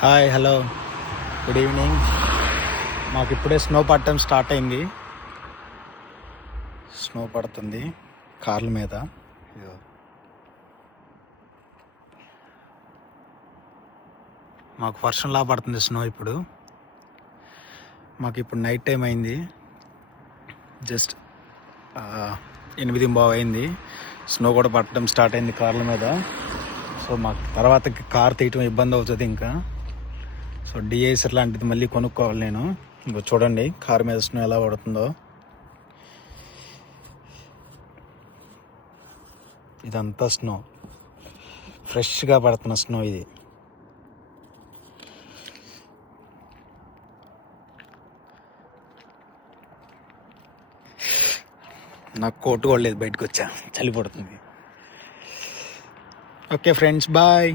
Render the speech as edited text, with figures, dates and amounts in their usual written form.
Hi hello good evening. మాకు ఇప్పుడే snow పడటం స్టార్ట్ అయింది. స్నో పడుతుంది కార్ల మీద. ఇదిగో. మాకు వర్షంలా పడుతుంది స్నో ఇప్పుడు. మాకు ఇప్పుడు నైట్ టైం అయింది. జస్ట్ 8:15 అయింది. స్నో కూడా పడటం స్టార్ట్ అయింది కార్ల మీద. సో మాకు తర్వాత కార్ తీయటం ఇబ్బంది అవుతుంది ఇంకా. సో డిఐసర్ లాంటిది మళ్ళీ కొనుక్కోవాలి నేను. ఇంకో చూడండి కారు మీద స్నో ఎలా పడుతుందో. ఇదంతా స్నో, ఫ్రెష్గా పడుతున్న స్నో ఇది. నాకు కోటు కూడా లేదు, బయటకు వచ్చా, చలి పడుతుంది. Okay friends, bye.